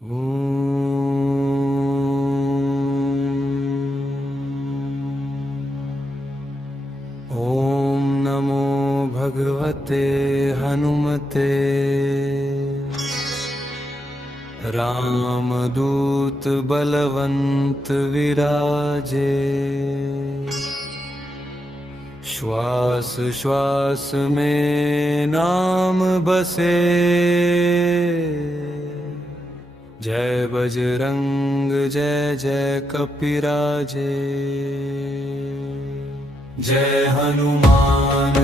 ॐ नमो भगवते हनुमते रामदूत बलवंत विराजे। श्वास श्वास में नाम बसे। जय बजरंग जय जय कपिराजे। जय हनुमान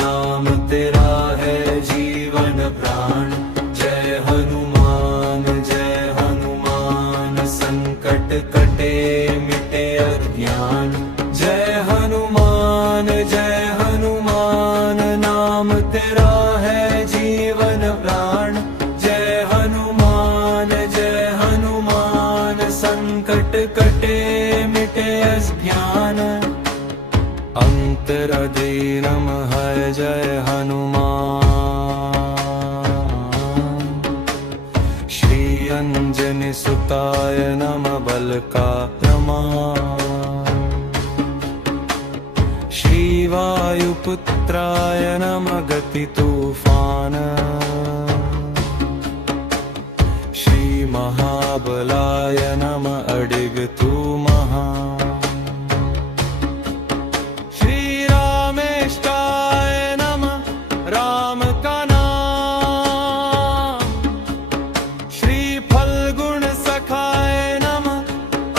नाम तेरा है जीवन प्राण। जय हनुमान संकट कटे मिटे अज्ञान। जय हनुमान नाम तेरा है जीवन प्राण। जय हनुमान संकट कटे मिटे अज्ञान। अंतरदीनम है जय हनुमान। श्री अंजनी सुताय नमः बल का प्रमाण। श्री वायुपुत्राय नमः गति तूफान। श्री महाबलाय नमः अडिग तू महान। श्री रामेष्टाय नमः राम का नाम। श्री फल्गुण सखाय नमः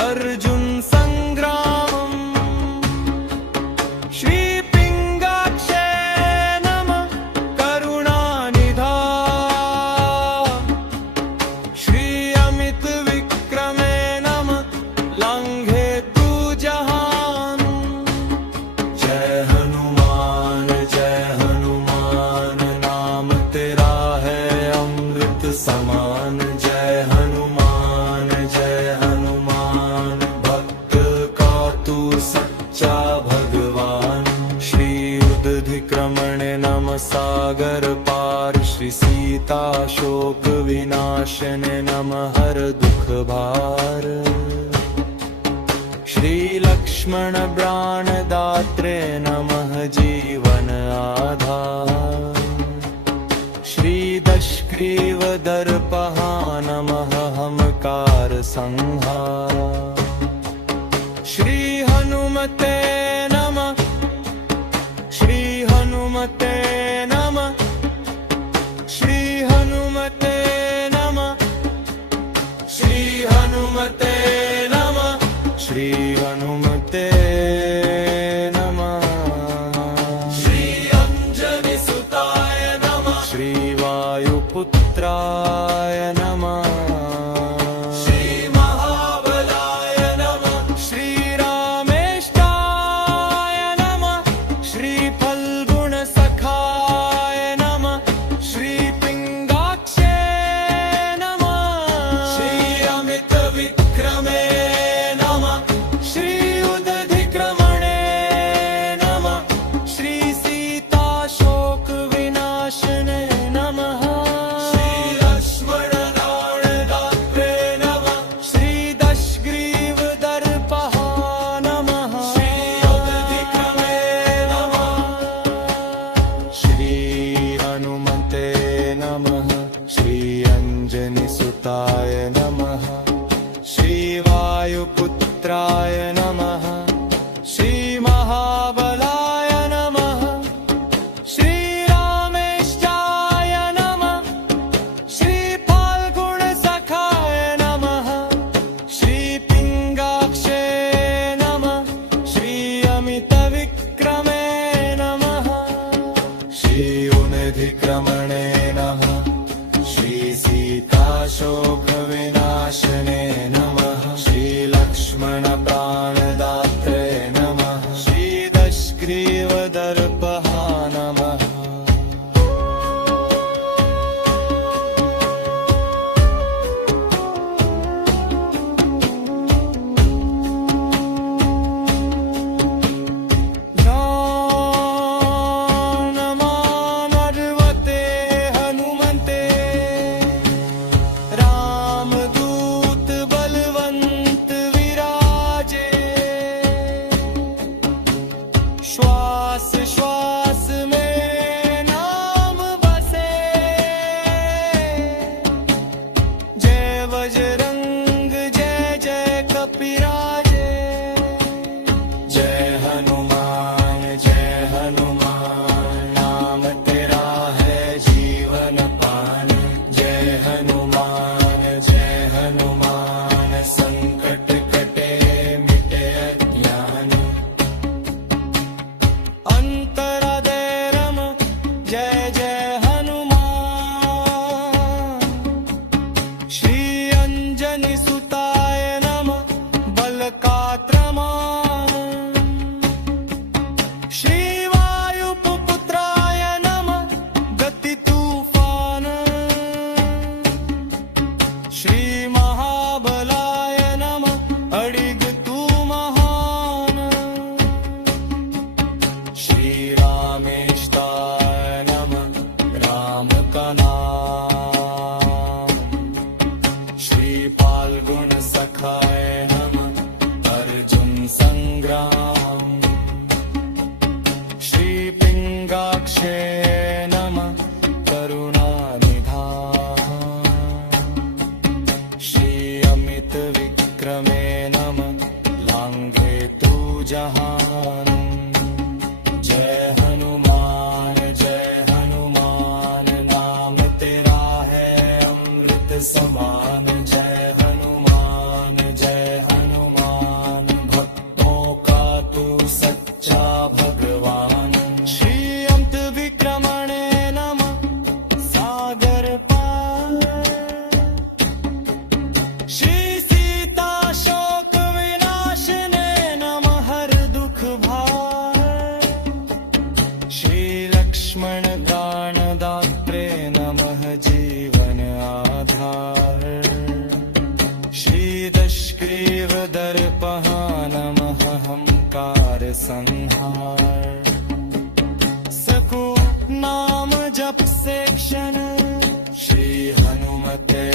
अर्जुन संग्राम। श्री पिंगाक्षय नमः करुणानिधान। श्री अमित विक्रमे नमः लंघे तू जहान। जय हनुमान नाम तेरा है अमृत समान। जय हनुमान भक्त का तू सच्चा भगवान। श्री उदधिक्रमणे नमः सागर पार। श्री सीता शोक विनाशने नमः हर दुख भार। श्री लक्ष्मण प्राण दात्रे नमः जीवन आधार। श्री दशग्रीव दर्पहा नमः हमकार संहार। श्री हनुमते नमः श्री हनुमते नमः श्री हनुमते नमः श्री हनुमते नमः श्री हनुमते नमः। श्री अंजनी सुताय नमः। श्री वायुपुत्राय नमः। श्री महाबलाय नमः। श्री रामेष्टाय नमः। श्री फल्गुण सखाय नमः। श्री पिंगाक्षय नमः। श्री अमित विक्रमे नमः। श्री उदधिक्रमणे नमः। श्री सीता शोक विनाशने नमः। श्री लक्ष्मण दात्रे नमः। श्री दशग्रीव दर्पहा नमः। श्री उदधिक्रमे नमः। श्री हनुमते नमः। श्री अंजनी सुताय नमः। श्री वायुपुत्राय नमः। श्री महाबलाय नमः। श्री रामेष्टाय नमः। श्री फाल्गुण सखाय नमः। श्री पिंगाक्षय नमः। श्री अमित विक्रमे नमः। श्री उदधिक्रमणे नमः। श्री सीता शोक विनाशने नमः। श्री लक्ष्मण प्राण दात्रे का नाम श्री फाल्गुन सखाय नमः अर्जुन संग्राम श्री पिंगाक्षे नमः करुणा निधान श्री अमित विक्रमे नमः लांघे तू जहान जय हनुमान नाम तेरा है अमृत समान जय हनुमान भक्तों का तू सच्चा भगवान श्री अमित विक्रमणे नमः सागर पार श्री सीता शोक विनाशने नमः हर दुख भार श्री लक्ष्मण प्राणदात्रे नमः जीवन आधार श्री दशग्रीव दर्पहा नमः हमकार संहार सकु नाम जप से क्षण श्री हनुमते